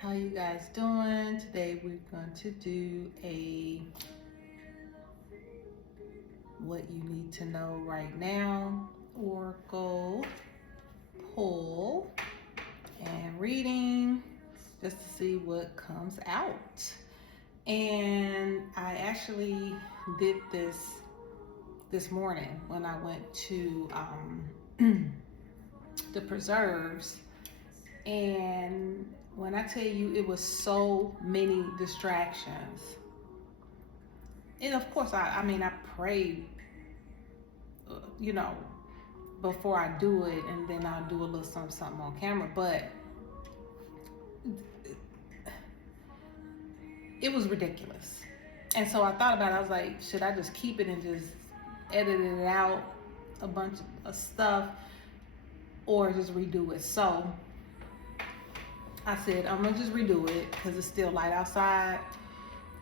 How you guys doing? Today we're going to do a what you need to know right now oracle pull and reading just to see what comes out. And I actually did this morning when I went to the preserves, and when I tell you it was so many distractions. And of course, I pray, before I do it, and then I'll do a little something on camera. But it was ridiculous. And so I thought about it. I was like, should I just keep it and just edit it out, a bunch of stuff, or just redo it? So I said, I'm gonna just redo it because it's still light outside,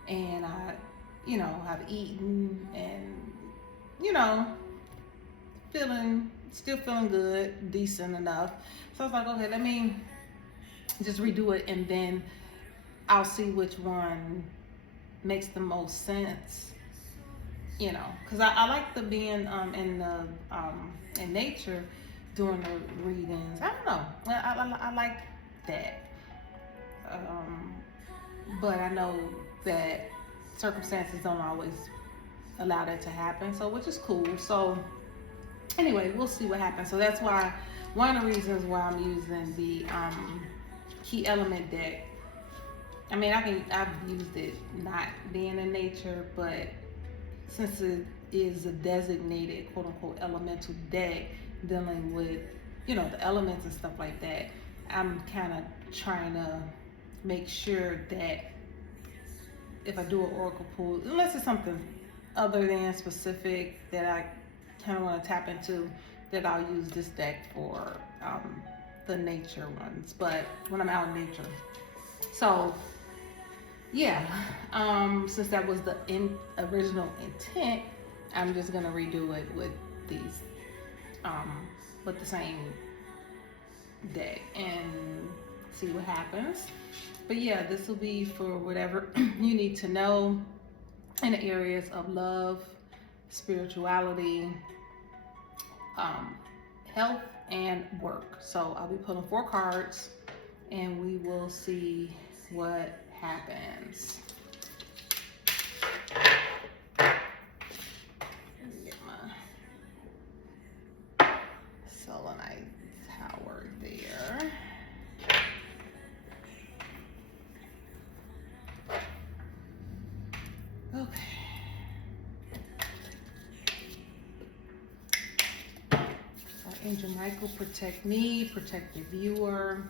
and I've eaten, and still feeling good, decent enough. So I was like, okay, let me just redo it, and then I'll see which one makes the most sense. Because I like the being in nature doing the readings. I don't know. I like that. But I know that circumstances don't always allow that to happen, so which is cool. So anyway, we'll see what happens. So that's why one of the reasons why I'm using the key element deck. I've used it not being in nature, but since it is a designated quote unquote elemental deck dealing with the elements and stuff like that, I'm kind of trying to make sure that if I do an oracle pull, unless it's something other than specific that I kind of want to tap into, that I'll use this deck for the nature ones, but when I'm out in nature. So yeah, since that was the original intent, I'm just gonna redo it with these with the same deck and see what happens. But yeah, this will be for whatever you need to know in the areas of love, spirituality, health, and work. So I'll be pulling 4 cards, and we will see what happens. Let me get my selenite tower there. Okay. Angel Michael, protect me, protect the viewer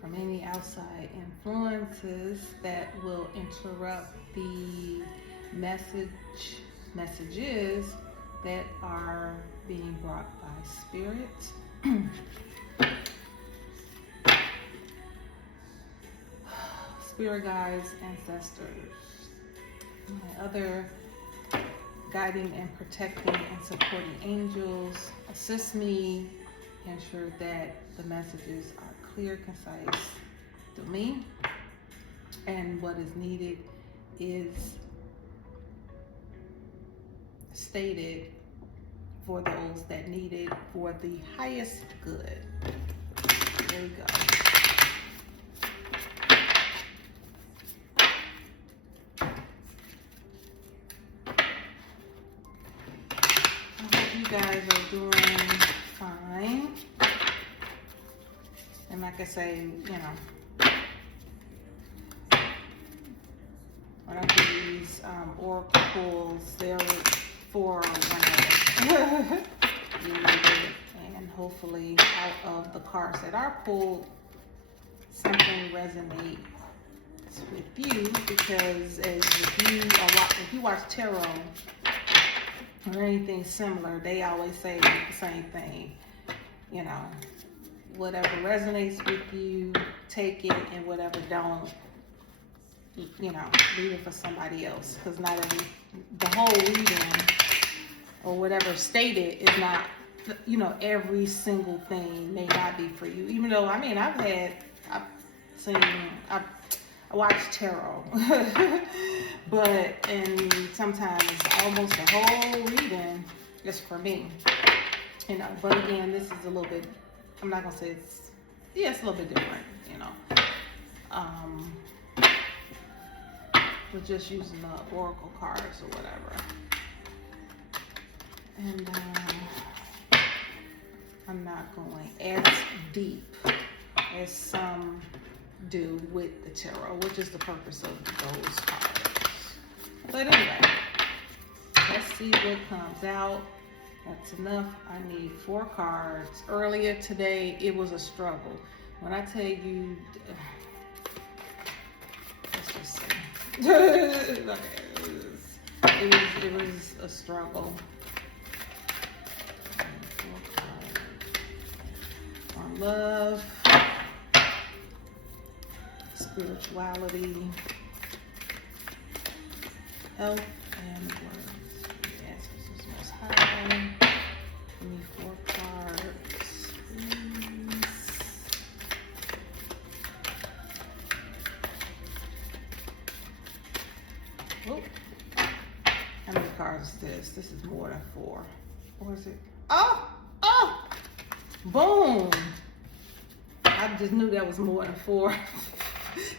from any outside influences that will interrupt the messages that are being brought by spirit. Spirit guides, ancestors, my other guiding and protecting and supporting angels, assist me, ensure that the messages are clear, concise to me, and what is needed is stated for those that need it for the highest good. There we go. You guys are doing fine, and like I say, when I do these oracle pulls, they're for whenever you need it, and hopefully out of the cards that are pulled, something resonates with you, because if you watch tarot or anything similar, they always say the same thing. Whatever resonates with you, take it, and whatever don't, leave it for somebody else. Because the whole reading or whatever stated is not, every single thing may not be for you. Even though, I've seen, I watch tarot, and sometimes almost the whole reading is for me, you know. But again, this is a little bit, I'm not gonna say it's a little bit different, you know. We're just using the oracle cards or whatever, and I'm not going as deep as some do with the tarot, which is the purpose of those cards. But anyway, let's see what comes out. That's enough. I need 4 cards. Earlier today, it was a struggle. When I tell you, let's just see. Okay, it was a struggle. 4 cards. On love, spirituality, health, and words. Yes, this is most high. Give me 4 cards, please. Oh, how many cards is this? This is more than 4. Or is it? Oh, boom. I just knew that was more than 4.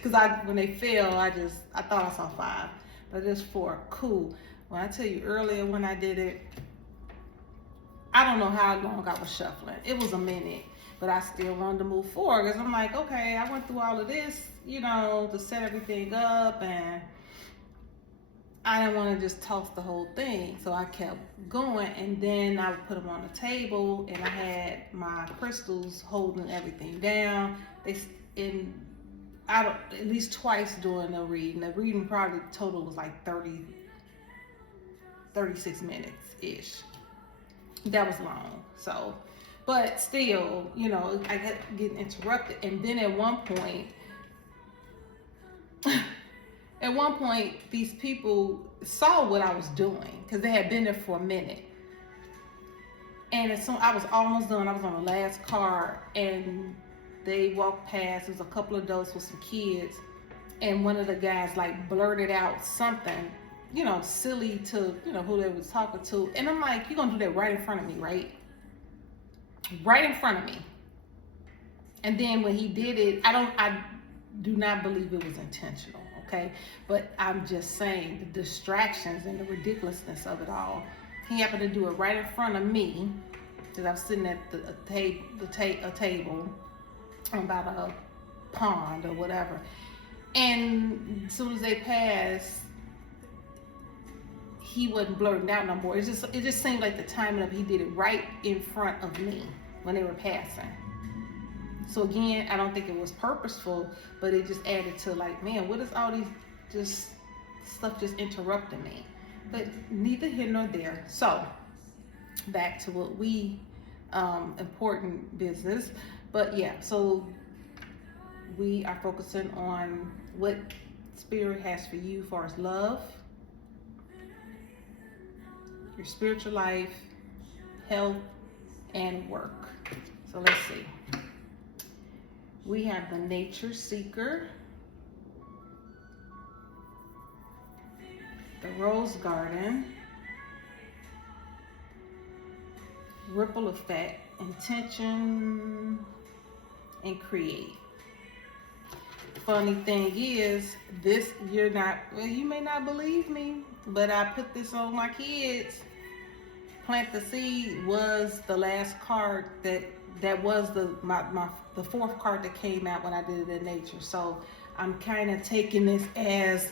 Because when they fell, I thought I saw 5. But it's 4. Cool. When I tell you earlier when I did it, I don't know how long I was shuffling. It was a minute. But I still wanted to move forward. Because I'm like, okay, I went through all of this, you know, to set everything up. And I didn't want to just toss the whole thing. So I kept going. And then I would put them on the table. And I had my crystals holding everything down. At least twice during the reading. The reading probably total was like 36 minutes-ish. That was long. So, but still, you know, I kept getting interrupted. And then at one point, these people saw what I was doing because they had been there for a minute. And as soon I was almost done, I was on the last card, and they walked past. There was a couple of adults with some kids, and one of the guys like blurted out something, you know, silly to, you know, who they was talking to. And I'm like, you're gonna do that right in front of me, right? Right in front of me. And then when he did it, I do not believe it was intentional, okay? But I'm just saying the distractions and the ridiculousness of it all. He happened to do it right in front of me, because I was sitting at a table about a pond or whatever. And as soon as they passed, he wasn't blurting out no more. It just seemed like the timing of he did it right in front of me when they were passing. So again, I don't think it was purposeful, but it just added to like, man, what is all these just stuff just interrupting me? But neither here nor there. So back to what we important business. But yeah, so we are focusing on what Spirit has for you as far as love, your spiritual life, health, and work. So let's see. We have the Nature Seeker, the Rose Garden, Ripple Effect, Intention, and Create. Funny thing is, you may not believe me, but I put this on my kids. Plant the Seed was the last card that was the 4th card that came out when I did it in Nature. So I'm kind of taking this as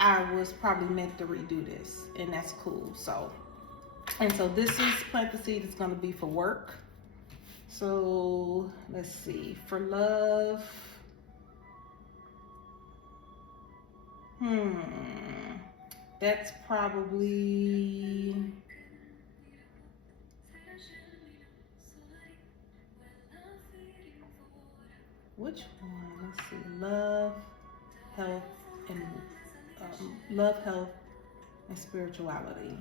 I was probably meant to redo this, and that's cool. So this is Plant the Seed. It's going to be for work. So let's see, for love. That's probably, which one? Let's see, love, health, and spirituality.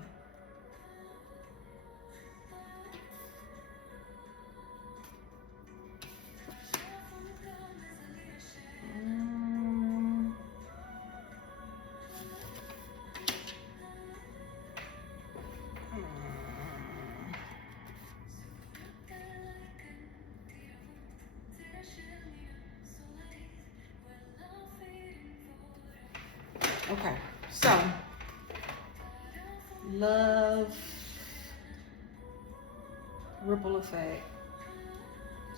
Okay, so love, ripple effect,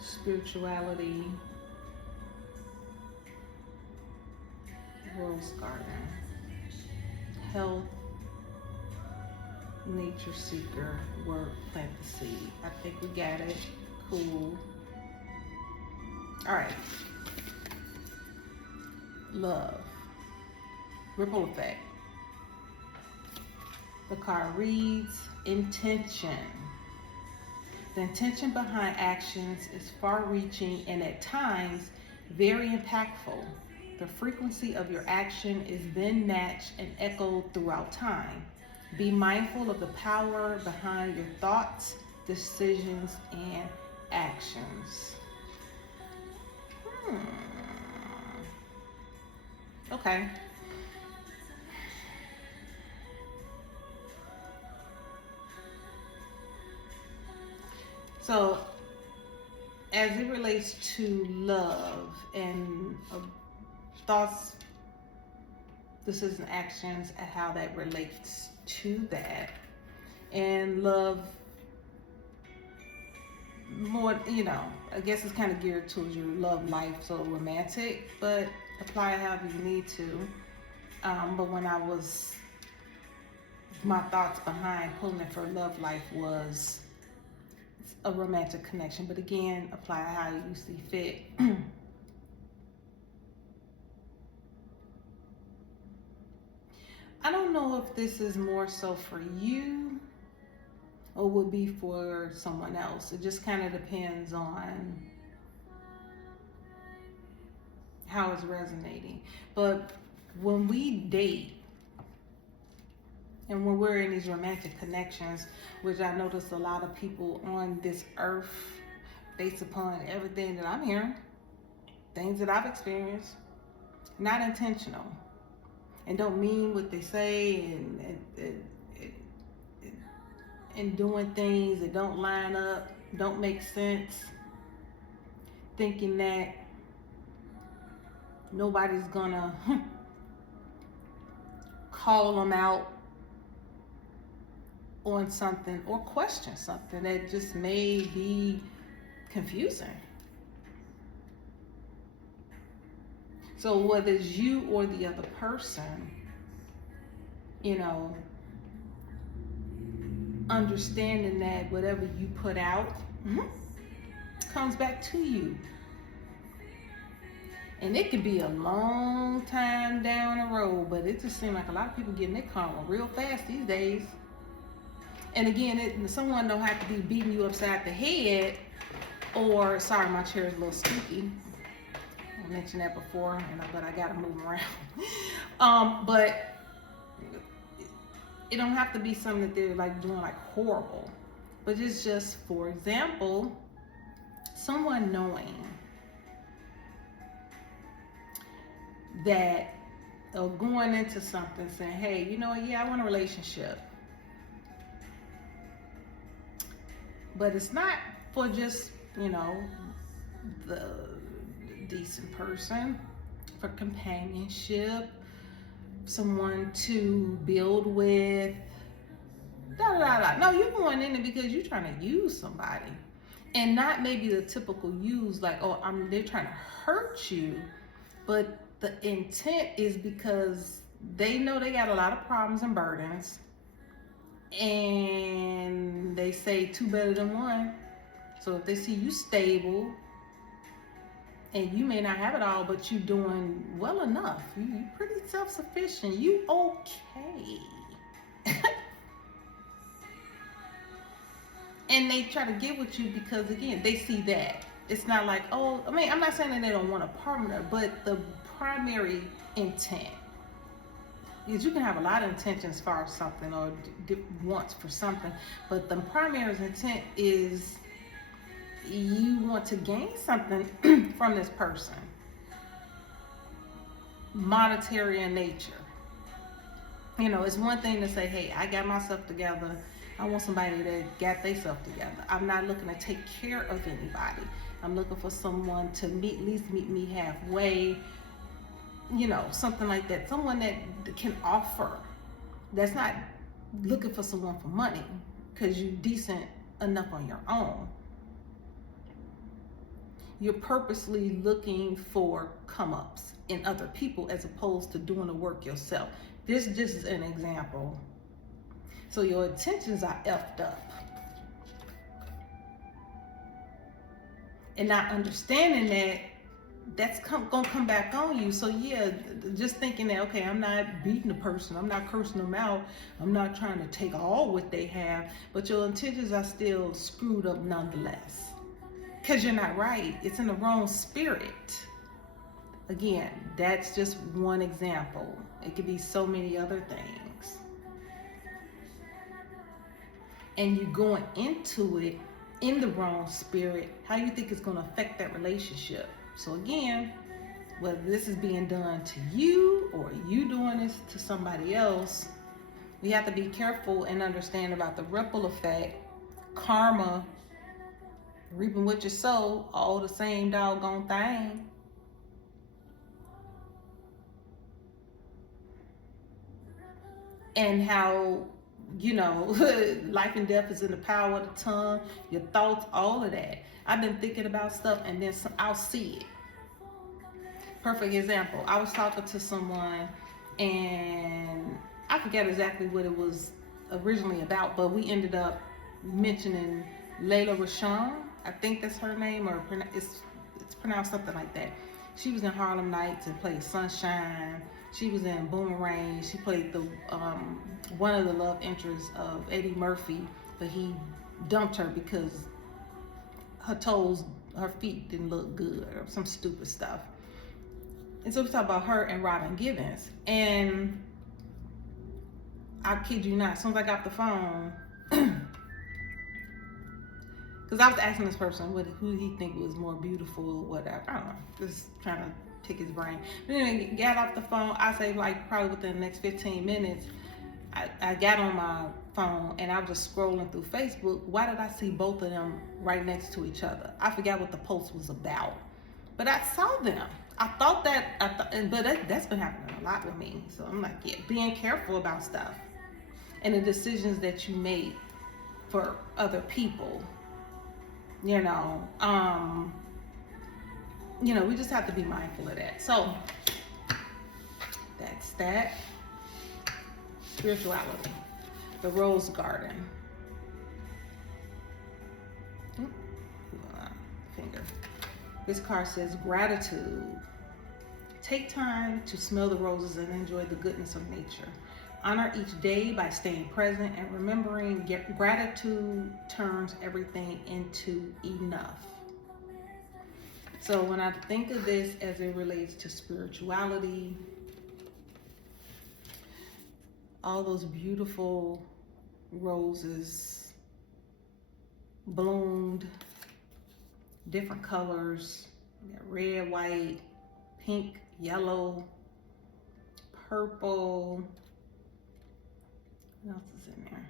spirituality, rose garden, health, nature seeker, word, plant the seed. I think we got it. Cool. All right. Love, ripple effect. The card reads intention. The intention behind actions is far-reaching and at times very impactful. The frequency of your action is then matched and echoed throughout time. Be mindful of the power behind your thoughts, decisions, and actions. Okay. So, as it relates to love and thoughts, decisions, and actions, and how that relates to that, and love, more, I guess it's kind of geared towards your love life, so romantic, but apply it however you need to. But when my thoughts behind pulling it for love life was a romantic connection, but again, apply it how you see fit. I don't know if this is more so for you or would be for someone else. It just kind of depends on how it's resonating. But when we date and when we're in these romantic connections, which I notice a lot of people on this earth, based upon everything that I'm hearing, things that I've experienced, not intentional, and don't mean what they say, and doing things that don't line up, don't make sense, thinking that nobody's gonna call them out on something or question something that just may be confusing. So whether it's you or the other person, understanding that whatever you put out comes back to you. And it could be a long time down the road, but it just seems like a lot of people getting their karma real fast these days. And again, someone don't have to be beating you upside the head, or, sorry, my chair is a little squeaky. I mentioned that before, but I gotta move around. But it don't have to be something that they're like doing like horrible, but it's just, for example, someone knowing that, or going into something saying, hey, I want a relationship. But it's not for just, the decent person, for companionship, someone to build with, No, you're going in it because you're trying to use somebody. And not maybe the typical use, like, they're trying to hurt you, but the intent is because they know they got a lot of problems and burdens, and they say two better than one. So if they see you stable, and you may not have it all, but you're doing well enough, you're pretty self-sufficient, you okay. And they try to get with you because, again, they see that. It's not like, I'm not saying that they don't want a partner, but the primary intent is you can have a lot of intentions as far as something, or wants for something, but the primary intent is you want to gain something from this person, monetary in nature. It's one thing to say, hey, I got myself together. I want somebody that got themselves together. I'm not looking to take care of anybody. I'm looking for someone to at least meet me halfway, something like that. Someone that can offer, that's not looking for someone for money because you're decent enough on your own. You're purposely looking for come-ups in other people as opposed to doing the work yourself. This just is an example. So your intentions are effed up. And not understanding that that's gonna come back on you. So yeah, just thinking that, okay, I'm not beating the person, I'm not cursing them out, I'm not trying to take all what they have, but your intentions are still screwed up nonetheless. Because you're not right. It's in the wrong spirit. Again, that's just one example. It could be so many other things. And you're going into it in the wrong spirit. How do you think it's going to affect that relationship? So again, whether this is being done to you or you doing this to somebody else, we have to be careful and understand about the ripple effect, karma, reaping what you sow, all the same doggone thing. And how, life and death is in the power of the tongue, your thoughts, all of that. I've been thinking about stuff and then I'll see it. Perfect example. I was talking to someone and I forget exactly what it was originally about, but we ended up mentioning Layla Rashawn. I think that's her name, or it's pronounced something like that. She was in Harlem Nights and played Sunshine. She was in Boomerang. She played the one of the love interests of Eddie Murphy, but he dumped her because her feet didn't look good or some stupid stuff. And so we talk about her and Robin Givens. And I kid you not, as soon as I got the phone, because I was asking this person who he think was more beautiful or whatever. I don't know. Just trying to pick his brain. But anyway, got off the phone. I say like probably within the next 15 minutes, I got on my phone and I was just scrolling through Facebook. Why did I see both of them right next to each other? I forgot what the post was about. But I saw them. But that's been happening a lot with me. So I'm like, yeah, being careful about stuff and the decisions that you make for other people. We just have to be mindful of that. So that's that. Spirituality. The Rose Garden. Finger. This card says gratitude. Take time to smell the roses and enjoy the goodness of nature. Honor each day by staying present and remembering gratitude turns everything into enough. So when I think of this as it relates to spirituality, all those beautiful roses bloomed, different colors, red, white, pink, yellow, purple. What else is in there?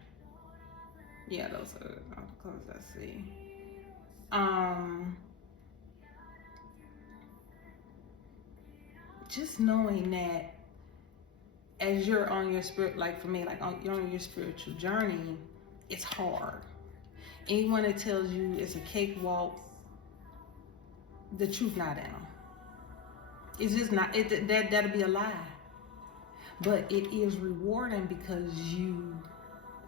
Yeah, those are all the colors I see. Just knowing that as you're on your spirit, like for me, you're on your spiritual journey, it's hard. Anyone that tells you it's a cakewalk, the truth not in them. It's just not. That'll be a lie. But it is rewarding because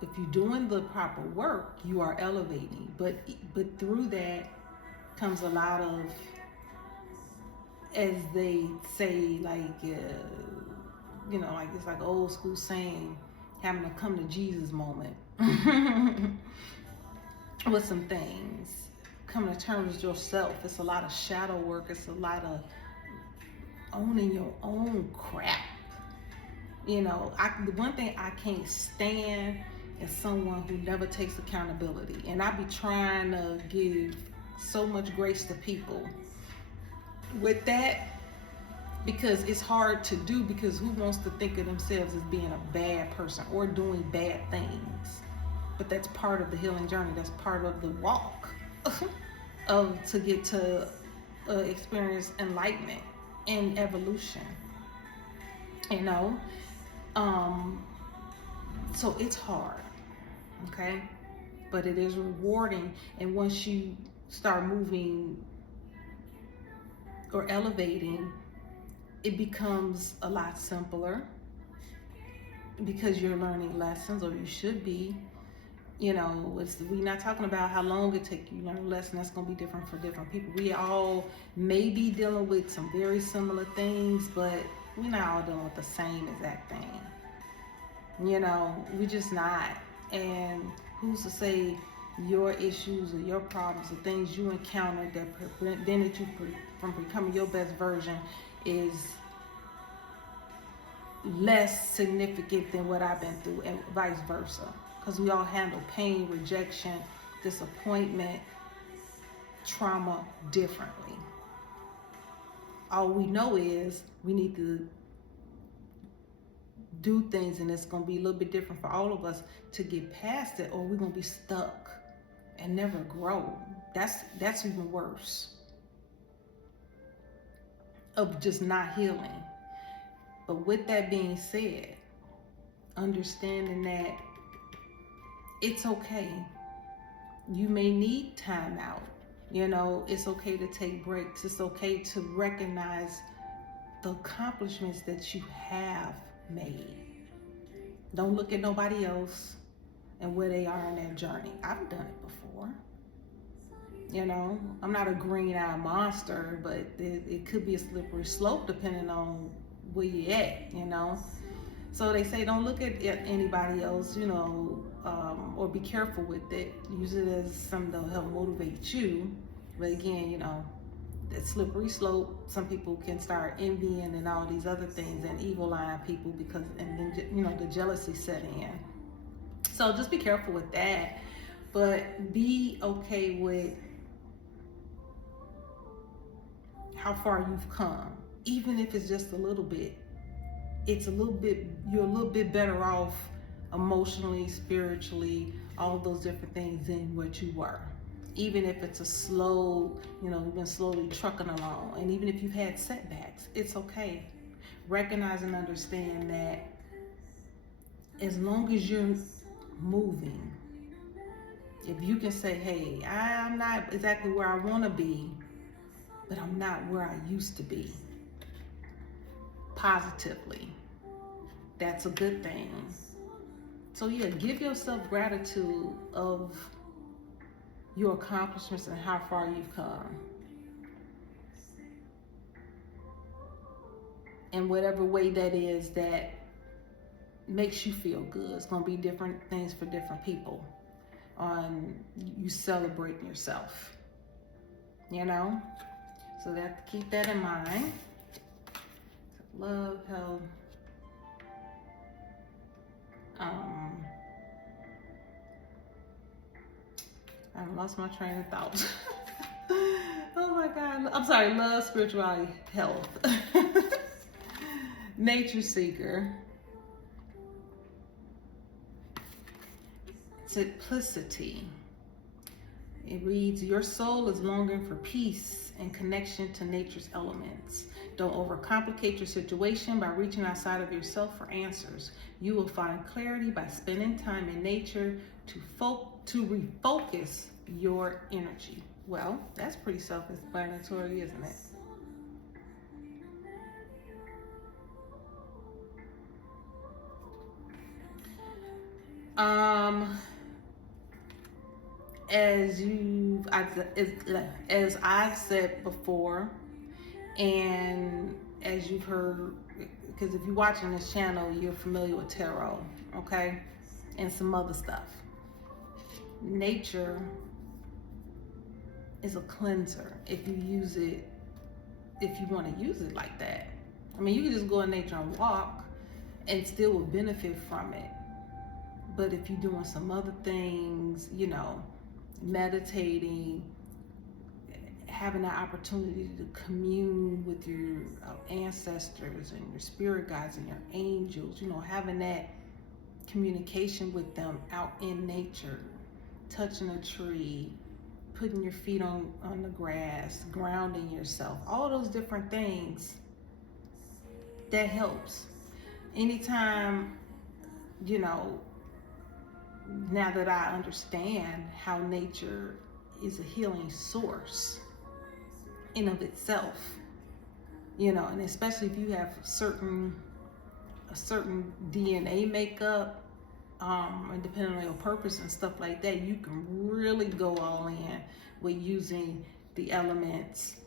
if you're doing the proper work, you are elevating. But through that comes a lot of, as they say, it's like old school saying, having a come to Jesus moment with some things. Coming to terms with yourself. It's a lot of shadow work. It's a lot of owning your own crap. The one thing I can't stand is someone who never takes accountability. And I be trying to give so much grace to people with that, because it's hard to do, because who wants to think of themselves as being a bad person or doing bad things? But that's part of the healing journey. That's part of the walk to get to experience enlightenment and evolution. you know. Um, so it's hard, okay? But it is rewarding. And once you start moving or elevating, it becomes a lot simpler because you're learning lessons, or you should be. You know, we're not talking about how long it takes you to learn a lesson. That's going to be different for different people. We all may be dealing with some very similar things, but we're not all dealing with the same exact thing. You know, we're just not. And who's to say your issues or your problems, the things you encounter that prevented you from becoming your best version is less significant than what I've been through, and vice versa. Because we all handle pain, rejection, disappointment, trauma differently. All we know is we need to do things, and it's going to be a little bit different for all of us to get past it, or we're going to be stuck and never grow. That's even worse, of just not healing. But with that being said, understanding that it's okay. You may need time out. You know, it's okay to take breaks. It's okay to recognize the accomplishments that you have made. Don't look at nobody else and where they are in their journey. I've done it before. You know, I'm not a green-eyed monster, but it could be a slippery slope depending on where you're at, you know. So they say don't look at anybody else, you know, or be careful with it. Use it as something to help motivate you. But again, you know, that slippery slope, some people can start envying and all these other things, and evil-eyeing people because, and then, you know, the jealousy setting in. So just be careful with that. But be okay with how far you've come, even if it's just a little bit. It's a little bit, you're a little bit better off emotionally, spiritually, all those different things than what you were. Even if it's a slow, you know, you've been slowly trucking along, and even if you've had setbacks, it's okay. Recognize and understand that as long as you're moving, if you can say, hey, I'm not exactly where I want to be, but I'm not where I used to be, positively, that's a good thing. So yeah, give yourself gratitude of your accomplishments and how far you've come. In whatever way that is that makes you feel good. It's going to be different things for different people on you celebrating yourself, you know? So that, keep that in mind. Love, health, I lost my train of thought. Oh my God. I'm sorry. Love, spirituality, health. Nature seeker. Simplicity. It reads, your soul is longing for peace and connection to nature's elements. Don't overcomplicate your situation by reaching outside of yourself for answers. You will find clarity by spending time in nature to refocus your energy. Well, that's pretty self-explanatory, isn't it? As I've said before, and as you've heard, because if you're watching this channel, you're familiar with tarot, okay, and some other stuff. Nature is a cleanser if you use it, if you want to use it like that. I mean, you can just go in nature and walk and still will benefit from it. But if you're doing some other things, you know, meditating, having that opportunity to commune with your ancestors and your spirit guides and your angels, you know, having that communication with them out in nature, touching a tree, putting your feet on the grass, grounding yourself, all those different things, that helps. anytime, you know, now that I understand how nature is a healing source in of itself, you know, and especially if you have a certain DNA makeup, and depending on your purpose and stuff like that, you can really go all in with using the elements,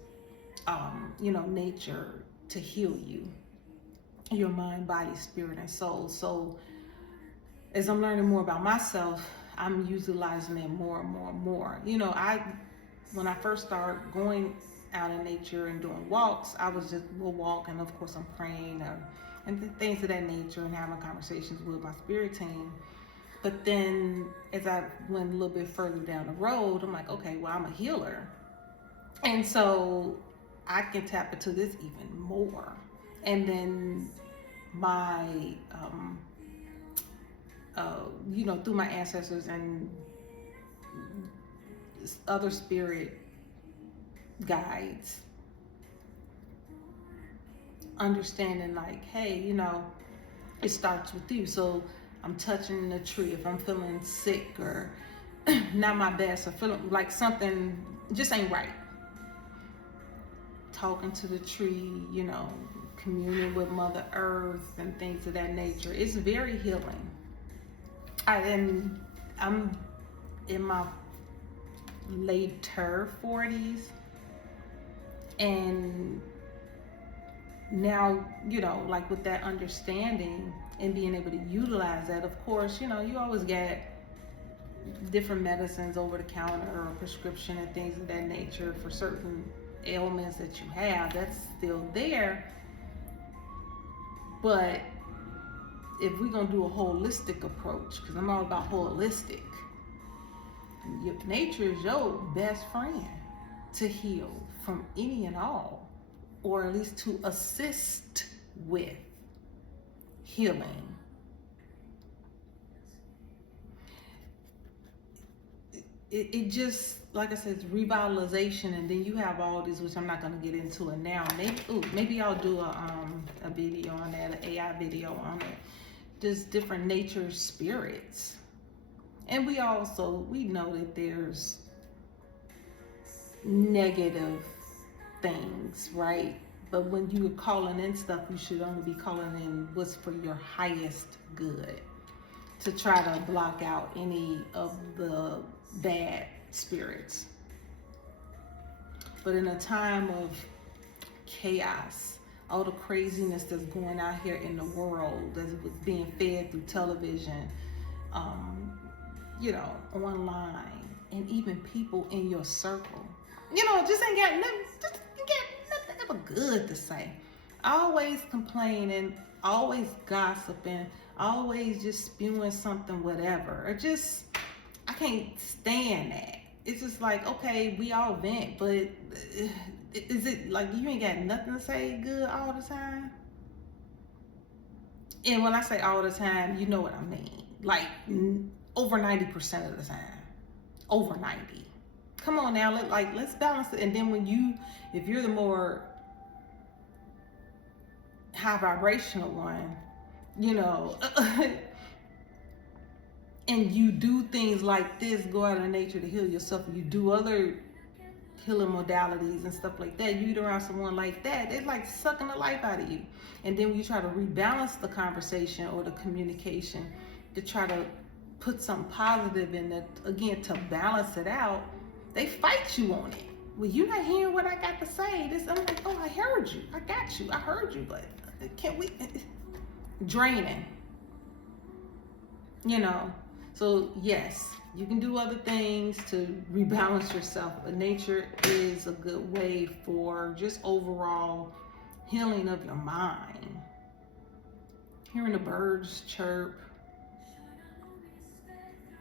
you know, nature to heal you, your mind, body, spirit, and soul. So as I'm learning more about myself, I'm utilizing it more and more and more. You know, when I first started going out in nature and doing walks, I was just walking. Of course, I'm praying and things of that nature and having conversations with my spirit team. But then as I went a little bit further down the road, I'm like, okay, well, I'm a healer. And so I can tap into this even more. And then my, you know, through my ancestors and other spirit guides, understanding like, hey, you know, it starts with you. So I'm touching the tree if I'm feeling sick or not my best or feeling like something just ain't right. Talking to the tree, you know, communing with Mother Earth and things of that nature. It's very healing. I'm in my later 40s, and now, you know, like with that understanding and being able to utilize that, of course, you know, you always get different medicines over the counter or prescription and things of that nature for certain ailments that you have. That's still there. But if we're gonna do a holistic approach, because I'm all about holistic, nature is your best friend to heal from any and all, or at least to assist with healing. It just, like I said, it's revitalization, and then you have all these, which I'm not going to get into it now. Maybe I'll do a video on that, an AI video on it. Just different nature spirits. And we know that there's negative things, right? But when you're calling in stuff, you should only be calling in what's for your highest good, to try to block out any of the bad spirits. But in a time of chaos, all the craziness that's going out here in the world, that's being fed through television, you know, online, and even people in your circle, you know, just ain't got nothing ever good to say. Always complaining, always gossiping, always just spewing something, whatever. Or just, I can't stand that. It's just like, okay, we all vent, but is it like you ain't got nothing to say good all the time? And when I say all the time, you know what I mean. Like over 90% of the time. Over 90. Come on now, let's balance it. And then if you're the more high vibrational one, you know, and you do things like this, go out in nature to heal yourself, you do other healing modalities and stuff like that, you eat around someone like that, it's like sucking the life out of you. And then when you try to rebalance the conversation or the communication to try to put something positive in it, again, to balance it out, they fight you on it. Well, you're not hearing what I got to say. I'm like, oh, I heard you. I got you. I heard you, but can't we? Draining. You know, so yes, you can do other things to rebalance yourself, but nature is a good way for just overall healing of your mind. Hearing the birds chirp,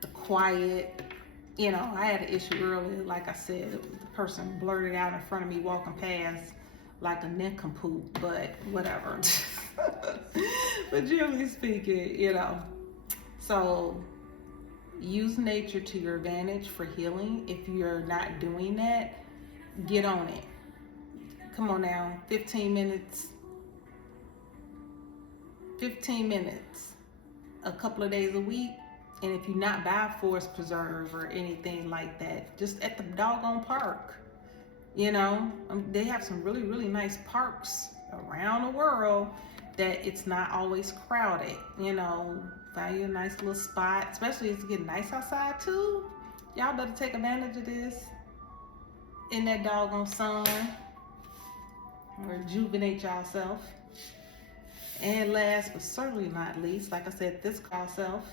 the quiet. You know, I had an issue earlier, like I said, the person blurted out in front of me walking past like a nincompoop, but whatever. But generally speaking, you know, so use nature to your advantage for healing. If you're not doing that, get on it. Come on now, 15 minutes 15 minutes a couple of days a week. And if you're not by Forest Preserve or anything like that, just at the doggone park. You know, they have some really, really nice parks around the world that it's not always crowded. You know, find you a nice little spot, especially if it's getting nice outside too. Y'all better take advantage of this in that doggone sun. Rejuvenate yourself. And last but certainly not least, like I said, this car self.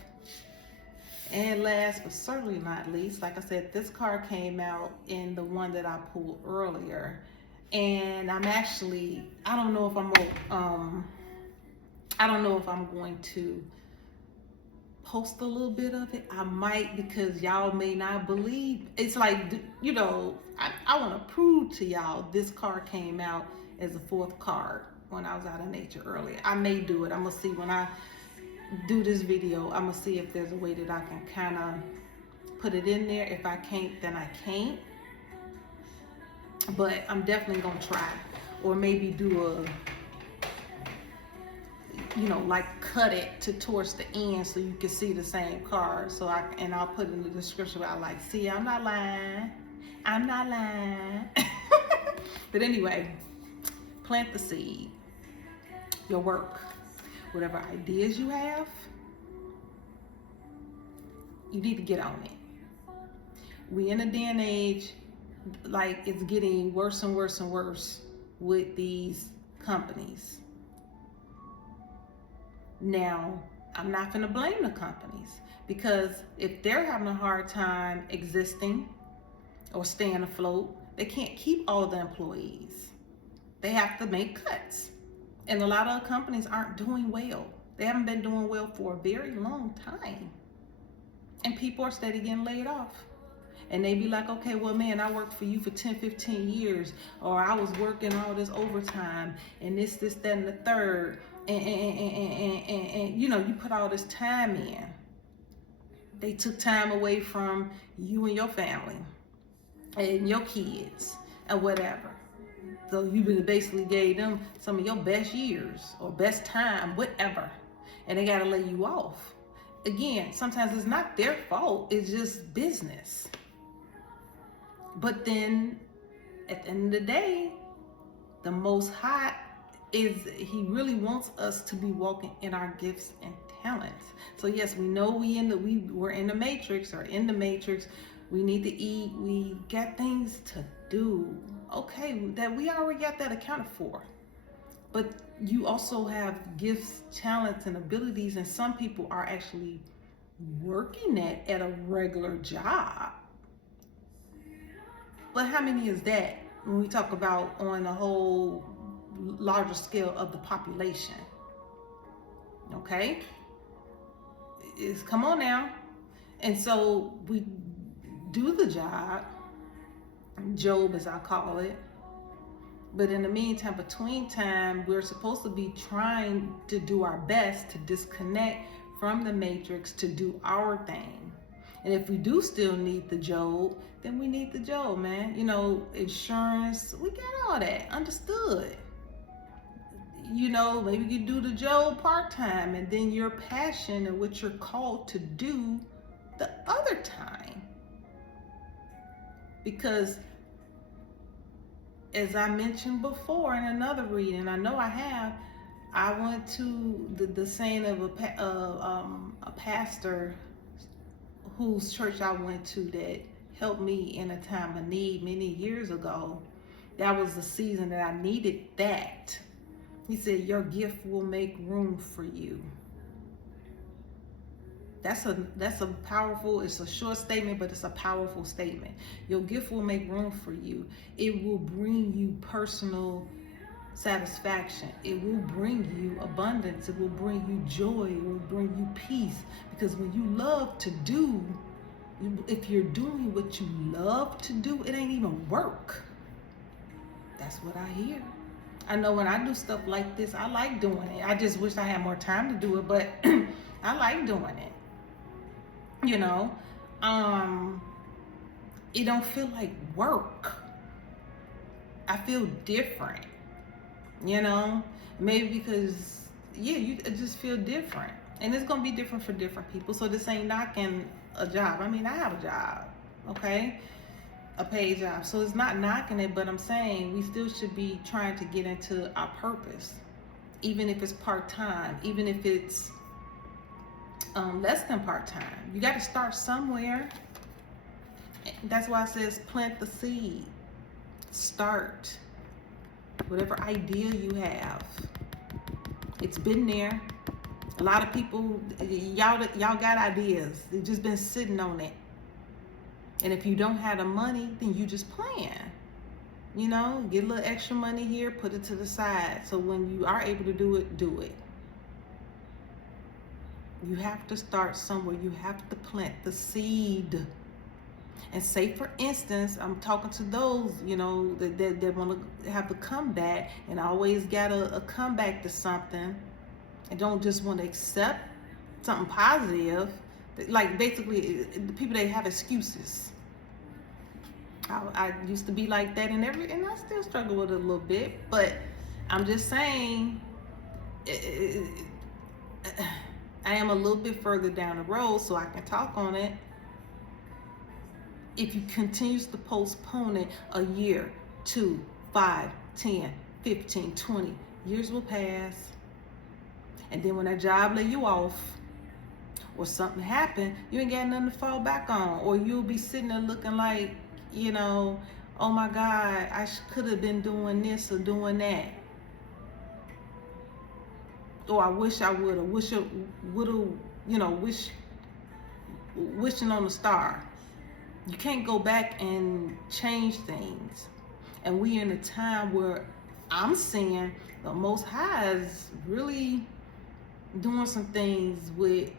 And last but certainly not least, like I said, this car came out in the one that I pulled earlier. And I'm actually, I don't know if I'm going to post a little bit of it. I might, because y'all may not believe. It's like, you know, I want to prove to y'all this car came out as a fourth card when I was out of nature earlier. I may do it. I'm gonna see when I do this video. I'm gonna see if there's a way that I can kind of put it in there. If I can't, then I can't. But I'm definitely gonna try, or maybe do a, you know, like cut it towards the end so you can see the same card. So I'll put in the description. I like, see, I'm not lying. I'm not lying. But anyway, plant the seed. Your work, whatever ideas you have, you need to get on it. We in a day and age, like, it's getting worse and worse and worse with these companies. Now, I'm not gonna blame the companies, because if they're having a hard time existing or staying afloat, they can't keep all the employees. They have to make cuts. And a lot of companies aren't doing well. They haven't been doing well for a very long time. And people are steady getting laid off. And they be like, okay, well, man, I worked for you for 10, 15 years, or I was working all this overtime and this, that, and the third. And you know, you put all this time in. They took time away from you and your family and your kids and whatever. So you basically gave them some of your best years or best time, whatever, and they gotta lay you off. Again, sometimes it's not their fault, it's just business. But then at the end of the day, the Most High he really wants us to be walking in our gifts and talents. So yes, we know we're in the matrix, or in the matrix. We need to eat, we got things to do. Okay, that we already got that accounted for. But you also have gifts, talents, and abilities, and some people are actually working that at a regular job. But how many is that when we talk about on a whole larger scale of the population? Okay? Come on now. And so we do the job, job as I call it, but in the meantime, between time, we're supposed to be trying to do our best to disconnect from the matrix to do our thing. And if we do still need the job, then we need the job, man. You know, insurance, we got all that, understood. You know, maybe you do the job part-time, and then your passion and what you're called to do the other time. Because as I mentioned before in another reading, I know I have, I went to the saying of a pastor whose church I went to that helped me in a time of need many years ago. That was the season that I needed that. He said, your gift will make room for you. That's a powerful, it's a short statement, but it's a powerful statement. Your gift will make room for you. It will bring you personal satisfaction. It will bring you abundance. It will bring you joy. It will bring you peace. Because when you love to do, if you're doing what you love to do, it ain't even work. That's what I hear. I know when I do stuff like this, I like doing it. I just wish I had more time to do it, but I like doing it. You know, it don't feel like work. I feel different, you know, maybe because yeah, you just feel different. And it's going to be different for different people. So this ain't knocking a job. I mean, I have a job, okay? A paid job. So it's not knocking it, but I'm saying we still should be trying to get into our purpose. Even if it's part-time, even if it's less than part-time. You got to start somewhere. That's why it says plant the seed. Start. Whatever idea you have. It's been there. A lot of people, y'all got ideas. They've just been sitting on it. And if you don't have the money, then you just plan. You know, get a little extra money here, put it to the side. So when you are able to do it, do it. You have to start somewhere. You have to plant the seed. And say, for instance, I'm talking to those, you know, that want to have the comeback and always got a comeback to something and don't just want to accept something positive. Like, basically, the people that have excuses. I used to be like that, and I still struggle with it a little bit, but I'm just saying, I am a little bit further down the road, so I can talk on it. If you continue to postpone it a year, 2, 5, 10, 15, 20, years will pass. And then when that job lay you off or something happened, you ain't got nothing to fall back on. Or you'll be sitting there looking like, you know, oh my God, I could have been doing this or doing that. Or I wish I would have, you know, wishing on a star. You can't go back and change things. And we in a time where I'm seeing the Most High is really doing some things with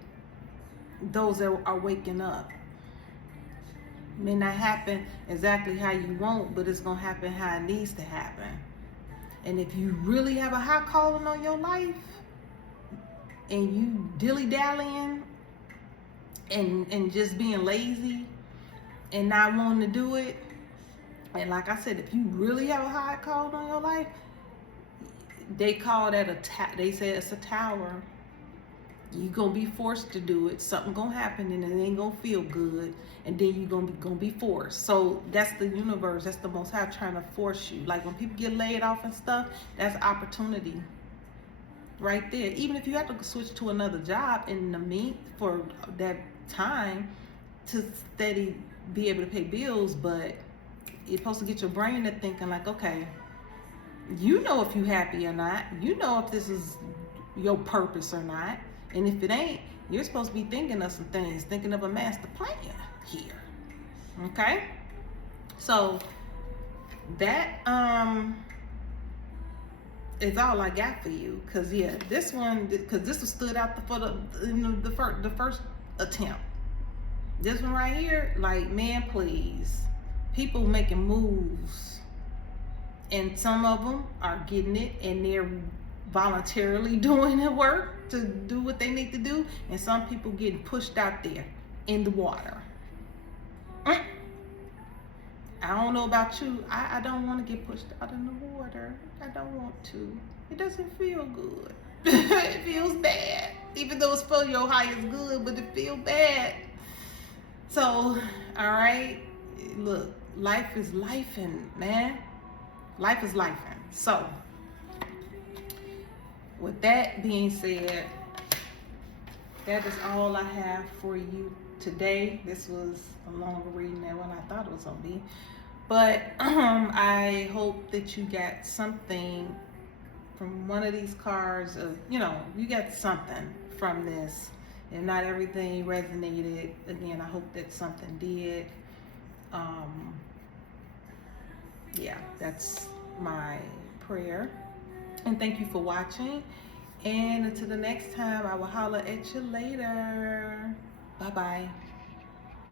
those that are waking up. It may not happen exactly how you want, but it's going to happen how it needs to happen. And if you really have a high calling on your life and you dilly-dallying and just being lazy and not wanting to do it, and like I said, if you really have a high call on your life, they call that they say it's a tower. You're gonna be forced to do it. Something gonna happen and it ain't gonna feel good, and then you're gonna be forced. So that's the universe, that's the Most High trying to force you. Like when people get laid off and stuff, that's opportunity right there. Even if you have to switch to another job in the for that time to steady be able to pay bills, but you're supposed to get your brain to thinking like, okay, you know if you happy or not, you know if this is your purpose or not, and if it ain't, you're supposed to be thinking of some things, thinking of a master plan here. Okay, so that is all I got for you, because yeah, this one, because this was stood out for the first attempt. This one right here, like, man, please. People making moves. And some of them are getting it and they're voluntarily doing the work to do what they need to do. And some people getting pushed out there in the water. I don't know about you. I don't want to get pushed out in the water. I don't want to. It doesn't feel good. It feels bad. Even though it's for your highest good, but it feels bad. So, all right, look, life is lifing, man. Life is lifing. So, with that being said, that is all I have for you today. This was a longer reading than what I thought it was going to be. But I hope that you got something from one of these cards. You know, you got something from this. And not everything resonated. Again, I hope that something did. Yeah, that's my prayer. And thank you for watching. And until the next time, I will holler at you later. Bye-bye.